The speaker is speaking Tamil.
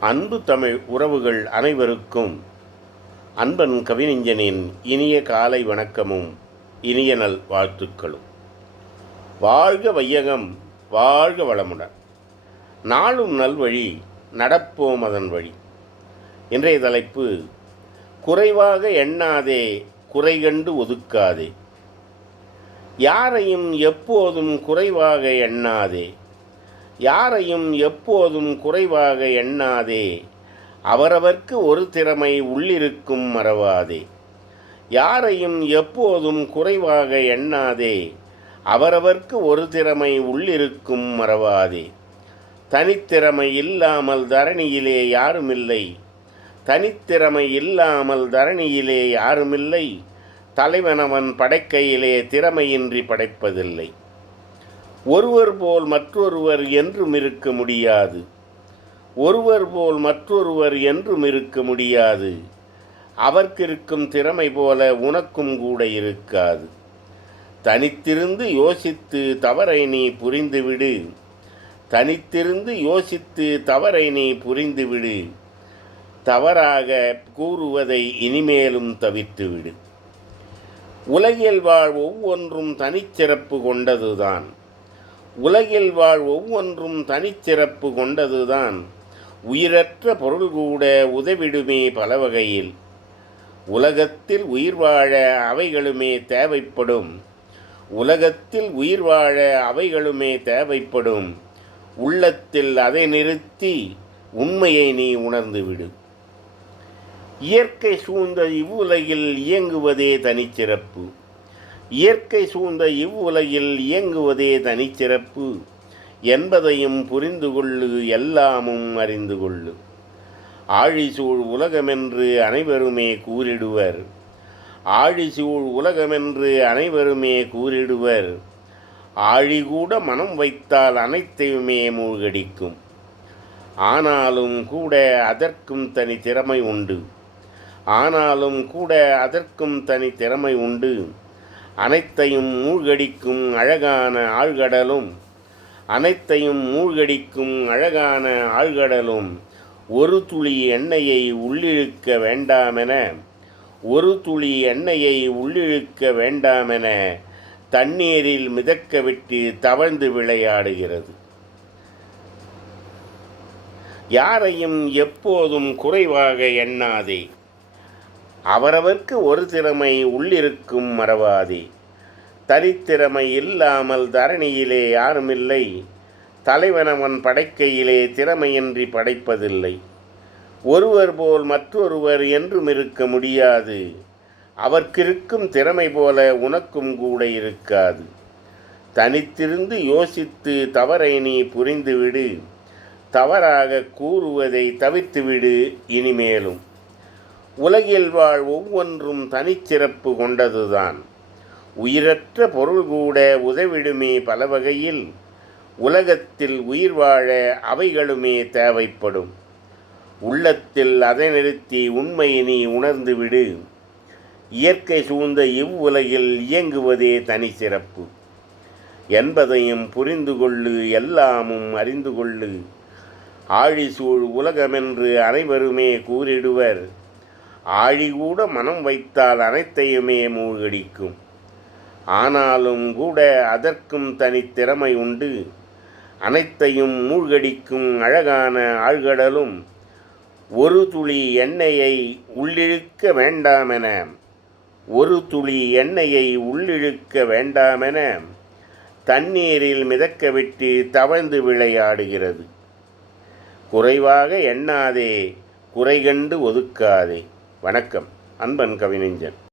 அன்பு தமிழ் உறவுகள் அனைவருக்கும் அன்பன் கவிஞனின் இனிய காலை வணக்கமும் இனிய நல் வாழ்த்துக்களும். வாழ்க வையகம் வாழ்க வளமுடன். நாளும் நல்வழி நடப்போம் அதன் வழி. இன்றைய தலைப்பு குறைவாக எண்ணாதே குறை கண்டு ஒதுக்காதே. யாரையும் எப்போதும் குறைவாக எண்ணாதே யாரையும் எப்போதும் குறைவாக எண்ணாதே. அவரவர்க்கு ஒரு திறமை உள்ளிருக்கும் மறவாதே. யாரையும் எப்போதும் குறைவாக எண்ணாதே. அவரவர்க்கு ஒரு திறமை உள்ளிருக்கும் மறவாதே. தனித்திறமை இல்லாமல் தரணியிலே யாருமில்லை. தனித்திறமை இல்லாமல் தரணியிலே யாருமில்லை. தலைவனவன் படைக்கையிலே திறமையின்றி படைப்பதில்லை. ஒருவர் போல் மற்றொருவர் என்றும் இருக்க முடியாது. ஒருவர் போல் மற்றொருவர் என்றும் இருக்க முடியாது. அவர்க்கிருக்கும் திறமை போல உனக்கும் கூட இருக்காது. தனித்திருந்து யோசித்து தவறை நீ புரிந்துவிடு. தனித்திருந்து யோசித்து தவறை நீ புரிந்துவிடு. தவறாக கூறுவதை இனிமேலும் தவிர்த்துவிடு உலகில் வாழ் ஒவ்வொன்றும் தனிச்சிறப்பு கொண்டதுதான். உலகில் வாழ் ஒவ்வொன்றும் தனிச்சிறப்பு கொண்டதுதான். உயிரற்ற பொருள் கூட உதவிடுமே பல வகையில் உலகத்தில் உயிர் வாழ அவைகளுமே தேவைப்படும். உலகத்தில் உயிர் வாழ அவைகளுமே தேவைப்படும். உள்ளத்தில் அதை நிறுத்தி உண்மையை நீ உணர்ந்துவிடு. இயற்கை சூழ்ந்த இவ்வுலகில் இயங்குவதே தனிச்சிறப்பு இயற்கை சூழ்ந்த இவ்வுலகில் இயங்குவதே தனிச்சிறப்பு. என்பதையும் புரிந்து கொள்ளு எல்லாமும் அறிந்து கொள்ளு. ஆழிசூழ் உலகமென்று அனைவருமே கூறிடுவர். ஆழிசூழ் உலகமென்று அனைவருமே கூறிடுவர். ஆழிகூட மனம் வைத்தால் அனைத்தையுமே மூழ்கடிக்கும். ஆனாலும் கூட அதற்கும் தனி திறமை உண்டு. ஆனாலும் கூட அதற்கும் தனி திறமை உண்டு. அனைத்தையும் மூழ்கடிக்கும் அழகான ஆழ்கடலும். அனைத்தையும் மூழ்கடிக்கும் அழகான ஆழ்கடலும். ஒரு துளி எண்ணெயை உள்ளிழுக்க வேண்டாமென ஒரு துளி எண்ணெயை உள்ளிழுக்க வேண்டாமென தண்ணீரில் மிதக்க விட்டு தவழ்ந்து விளையாடுகிறது. யாரையும் எப்போதும் குறைவாக எண்ணாதே. அவரவர்க்கு ஒரு திறமை உள்ளிருக்கும் மறவாதே. தனித்திறமை இல்லாமல் தரணியிலே யாருமில்லை. தலைவனவன் படைக்கையிலே திறமையின்றி படைப்பதில்லை. ஒருவர் போல் மற்றொருவர் என்றும் இருக்க முடியாது. அவர்க்கிருக்கும் திறமை போல உனக்கும் கூட இருக்காது. தனித்திருந்து யோசித்து தவறை நீ புரிந்துவிடு. தவறாக கூறுவதை தவிர்த்துவிடு இனிமேலும். உலகில் வாழ் ஒவ்வொன்றும் தனிச்சிறப்பு கொண்டதுதான். உயிரற்ற பொருள் கூட உதவிடுமே பல வகையில் உலகத்தில் உயிர் வாழ அவைகளுமே தேவைப்படும். உள்ளத்தில் அதை நிறுத்தி உண்மை நீ உணர்ந்துவிடு. இயற்கை சூழ்ந்த இவ்வுலகில் இயங்குவதே தனி சிறப்பு. என்பதையும் புரிந்து கொள்ளு எல்லாமும் அறிந்து கொள்ளு. ஆழிசூழ் உலகமென்று அனைவருமே கூறிடுவர். ஆழிகூட மனம் வைத்தால் அனைத்தையுமே மூழ்கடிக்கும். ஆனாலும் கூட அதற்கும் தனித்திறமை உண்டு. அனைத்தையும் மூழ்கடிக்கும் அழகான ஆழ்கடலும் ஒரு துளி எண்ணெயை உள்ளிழுக்க வேண்டாமென ஒரு துளி எண்ணெயை உள்ளிழுக்க வேண்டாமென தண்ணீரில் மிதக்கவிட்டு தவழ்ந்து விளையாடுகிறது. குறைவாக எண்ணாதே குறைகண்டு ஒதுக்காதே. வணக்கம். அன்பன் கவிஞன்